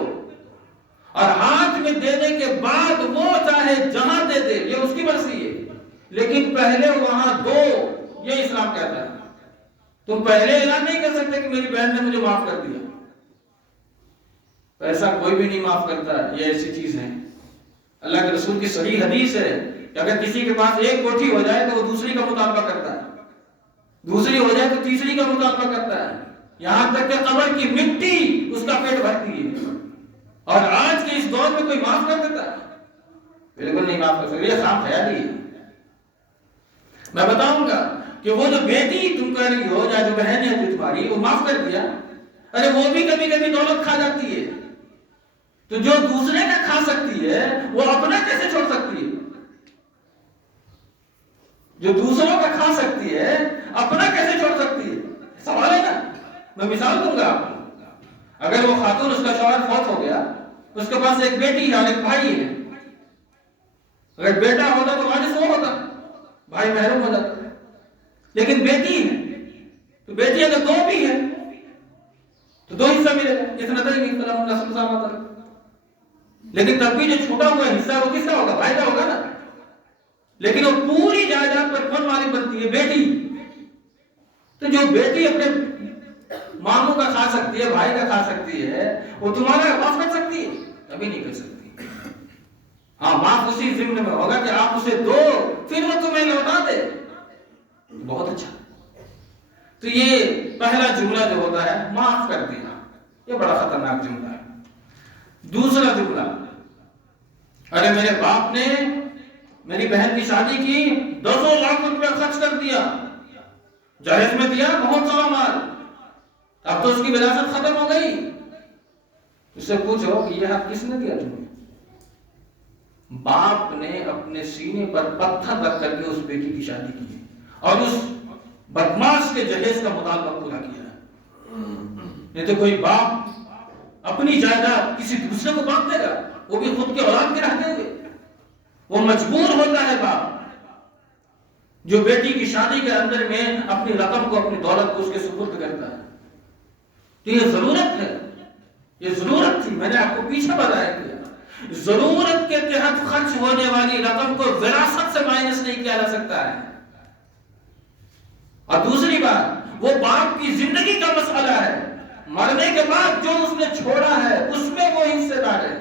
اور ہاتھ میں دینے کے بعد وہ چاہے جہاں دے دے، یہ اس کی مرضی ہے، لیکن پہلے وہاں دو، یہ اسلام کہتا ہے۔ تم پہلے اعلان نہیں کر سکتے کہ میری بہن نے مجھے معاف کر دیا، ایسا کوئی بھی نہیں معاف کرتا، یہ ایسی چیز ہے۔ اللہ کے رسول کی صحیح حدیث ہے کہ اگر کسی کے پاس ایک کوٹھی ہو جائے تو وہ دوسری کا مطالبہ کرتا ہے، دوسری ہو جائے تو تیسری کا مطالبہ کرتا ہے، یہاں تک کہ قبر کی مٹی اس کا پیٹ بھرتی ہے۔ اور آج کے اس دور میں کوئی معاف کر دیتا ہے؟ بالکل نہیں معاف کر سکتا، یہ خام خیالی ہے۔ میں بتاؤں گا کہ وہ جو بیٹی تم کہہ رہی ہو یا جو بہن ہے جو تمہاری، وہ معاف کر دیا، ارے وہ بھی کبھی کبھی دولت کھا جاتی ہے، تو جو دوسرے کا کھا سکتی ہے وہ اپنا کیسے چھوڑ سکتی ہے؟ جو دوسروں کا کھا سکتی ہے اپنا کیسے چھوڑ سکتی ہے؟ سوال ہے نا۔ میں مثال دوں گا آپ کو، اگر وہ خاتون، اس کا شوہر فوت ہو گیا، اس کے پاس ایک بیٹی ہے اور ایک بھائی ہے، اگر بیٹا ہوتا تو وارث وہ ہوتا، بھائی محروم ہو جاتا، لیکن بیٹی ہے تو بیٹی اگر دو بھی ہے تو دو حصہ ملے گا، لیکن تب بھی جو چھوٹا ہوا حصہ وہ کس کا ہوگا؟ بھائی کا ہوگا نا۔ لیکن وہ پوری جائیداد پر کون مالک بنتی ہے؟ بیٹی۔ تو جو بیٹی اپنے ماموں کا کھا سکتی ہے، بھائی کا کھا سکتی ہے، وہ تمہارا معاف کر سکتی ہے؟ کبھی نہیں کر سکتی۔ ہاں، معاف اسی ضمن میں ہوگا کہ آپ اسے دو، پھر وہ تمہیں لوٹا دے، بہت اچھا۔ تو یہ پہلا جملہ جو ہوتا ہے معاف کر دینا، یہ بڑا خطرناک جملہ ہے۔ دوسرا جملہ، ارے میرے باپ نے میری بہن کی شادی کی، 200 لاکھ روپیہ خرچ کر دیا، جہیز میں دیا بہت سارا مال، اب تو اس کی وراثت ختم ہو گئی۔ اس سے پوچھو کہ یہ حق کس نے دیا تمہیں؟ باپ نے اپنے سینے پر پتھر رکھ کر کے اس بیٹی کی شادی کی ہے اور اس بدماش کے جہیز کا مطالبہ پورا کیا ہے۔ نہیں تو کوئی باپ اپنی جائیداد کسی دوسرے کو بانٹ دے گا، وہ بھی خود کے اولاد کے رہتے ہوئے؟ وہ مجبور ہوتا ہے باپ جو بیٹی کی شادی کے اندر میں اپنی رقم کو، اپنی دولت کو اس کے سپرد کرتا ہے۔ تو یہ ضرورت ہے، یہ ضرورت تھی، میں نے آپ کو پیچھے بتایا کیا، ضرورت کے تحت خرچ ہونے والی رقم کو وراثت سے مائنس نہیں کیا جا سکتا ہے۔ اور دوسری بات، وہ باپ کی زندگی کا مسئلہ ہے، مرنے کے بعد جو اس نے چھوڑا ہے اس میں وہ حصے دار ہے،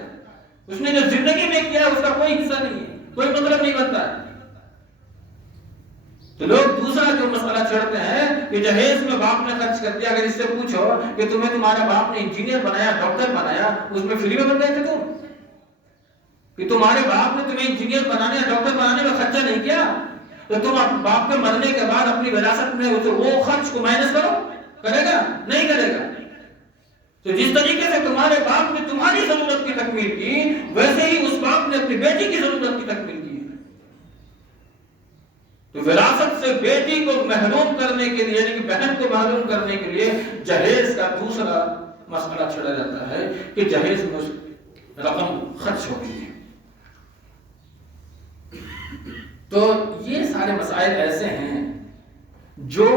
اس نے جو زندگی میں کیا اس کا کوئی حصہ نہیں ہے، کوئی مطلب نہیں بنتا ہے۔ تو لوگ دوسرا جو مسئلہ چھڑتے ہیں کہ جہیز میں باپ نے خرچ کر دیا، اگر اس سے پوچھو کہ تمہیں تمہارا باپ نے انجینئر بنایا، ڈاکٹر بنایا، اس میں فری میں بن گئے تھے تم؟ کہ تمہارے باپ نے تمہیں انجینئر بنانے یا ڈاکٹر بنانے میں خرچہ نہیں کیا، تو تم باپ کے مرنے کے بعد اپنی وراثت میں وہ خرچ کو مائنس کرو؟ کرے گا؟ نہیں کرے گا۔ تو جس طریقے سے تمہارے باپ نے تمہاری ضرورت کی تکمیل کی، ویسے ہی اس باپ نے اپنی بیٹی کی ضرورت کی تکمیل کی۔ تو وراثت سے بیٹی کو محروم کرنے کے لیے، یعنی کہ بہن کو محروم کرنے کے لیے جہیز کا دوسرا مسئلہ چھڑا جاتا ہے کہ جہیز میں رقم خرچ ہو گئی ہے۔ تو یہ سارے مسائل ایسے ہیں جو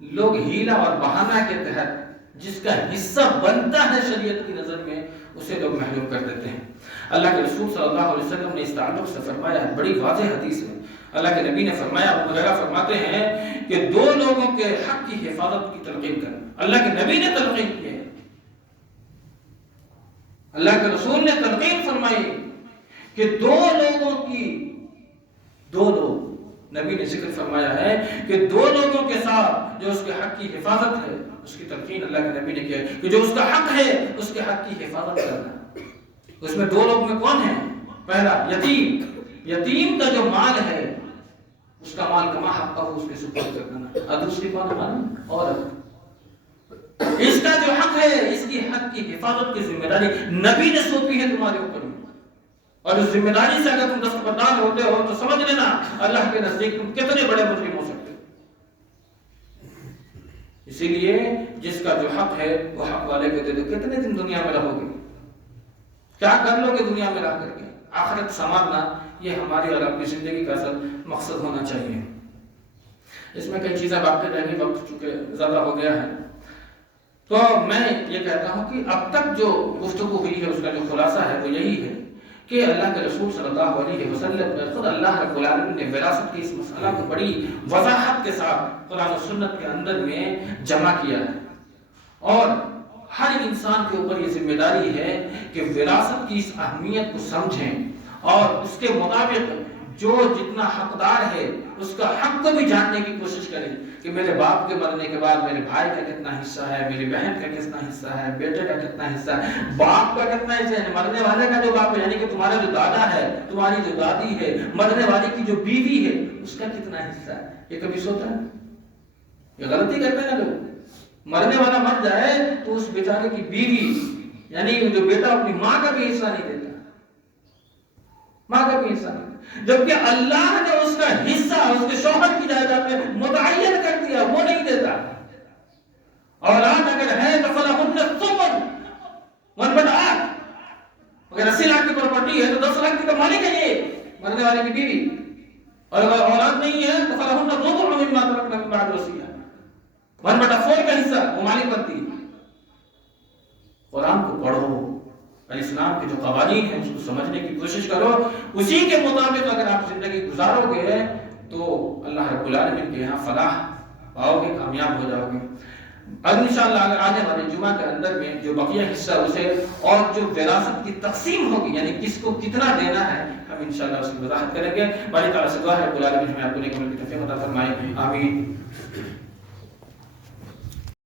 لوگ ہیلا اور بہانہ کے تحت جس کا حصہ بنتا ہے شریعت کی نظر میں، اسے لوگ محروم کر دیتے ہیں۔ اللہ کے رسول صلی اللہ علیہ وسلم نے اس تعلق سے فرمایا ہے، بڑی واضح حدیث ہے، اللہ کے نبی نے فرمایا، ابو ہریرہ فرماتے ہیں کہ دو لوگوں کے حق کی حفاظت کی تلقین کرنا، اللہ کے نبی نے تلقین کی ہے، اللہ کے رسول نے تلقین فرمائی کہ دو لوگ نبی نے ذکر فرمایا ہے کہ دو لوگوں کے ساتھ جو اس کے حق کی حفاظت ہے، اس کی تلقین اللہ کے نبی نے کیا ہے کہ جو اس کا حق ہے اس کے حق کی حفاظت کرنا۔ اس میں دو لوگ میں کون ہیں؟ پہلا یتیم کا جو مال ہے اس کا مال کما حق اس کے سپرد کرنا، اور دوسری کون ہے؟ عورت۔ اس کا جو حق ہے، اس کی حق کی حفاظت کی ذمہ داری نبی نے سونپی ہے تمہارے اوپر، اور اس ذمہ داری سے اگر تم دستبردار ہوتے ہو تو سمجھ لینا اللہ کے نزدیک تم کتنے بڑے مجرم ہو سکتے۔ اسی لیے جس کا جو حق ہے وہ حق والے کو دے دو۔ کتنے دن دنیا میں رہو گے؟ کیا کر لو گے دنیا میں رہ کر کے؟ آخرت سنوارنا یہ ہماری اور اپنی زندگی کا اصل مقصد ہونا چاہیے۔ اس میں کئی چیزیں باقی رہ گئی، وقت چونکہ زیادہ ہو گیا ہے. تو میں یہ کہتا ہوں کہ اب تک جو گفتگو ہوئی ہے اس کا جو خلاصہ ہے وہ یہی ہے کہ اللہ کے رسول صلی اللہ علیہ وسلم میں خود اللہ رب العالمین نے وراثت کی اس مسئلہ کو بڑی وضاحت کے ساتھ قرآن و سنت کے اندر میں جمع کیا ہے. اور ہر انسان کے اوپر یہ ذمہ داری ہے کہ وراثت کی اس اہمیت کو سمجھیں اور اس کے مطابق جو جتنا حقدار ہے اس کا حق کو بھی جاننے کی کوشش کریں کہ میرے باپ کے مرنے کے بعد میرے بھائی کا کتنا حصہ ہے، میری بہن کا کتنا حصہ ہے، بیٹے کا کتنا حصہ ہے، باپ کا کتنا حصہ ہے، مرنے والے کا جو باپ ہے یعنی کہ تمہارا جو دادا ہے، تمہاری جو دادی ہے، مرنے والی کی جو بیوی ہے اس کا کتنا حصہ ہے. یہ کبھی سوچا ہے؟ یہ غلطی کرتے ہیں لوگ. مرنے والا مر جائے تو اس بیچارے کی بیوی یعنی جو بیٹا اپنی ماں کا بھی حصہ نہیں دیتا، ماں کا بھی حصہ نہیں دیتا، جبکہ اللہ نے اس کا حصہ اس کے شوہر کی جائیداد میں متعین کر دیا، وہ نہیں دیتا. اولاد اگر ہے تو فلہن الثمن 1/8، اگر 80 لاکھ کی پراپرٹی ہے تو 10 لاکھ کی تو مالک ہے یہ مرنے والے کی بیوی، اور اگر اولاد نہیں ہے تو فلہن الربع مما ترکنا من بعد وصیہ، 1/4 کا حصہ وہ مالک بنتی ہے. قرآن کو پڑھو اور اسلام کے جو قوانین ہیں اس کو سمجھنے کی کوشش کرو، اسی کے مطابق اگر آپ زندگی گزارو گے تو اللہ رب العالمین کے یہاں فلاح پاؤ گے، کامیاب ہو جاؤ گے. اب انشاءاللہ اگر آنے والے جمعہ کے اندر میں جو بقیہ حصہ اسے اور جو وراثت کی تقسیم ہوگی یعنی کس کو کتنا دینا ہے ہم انشاءاللہ اس کی وضاحت کریں گے. باری تعالیٰ سے دعا ہے رب العالمین ہمیں آپ کو نیک عمل کی توفیق عطا فرمائے. آمین.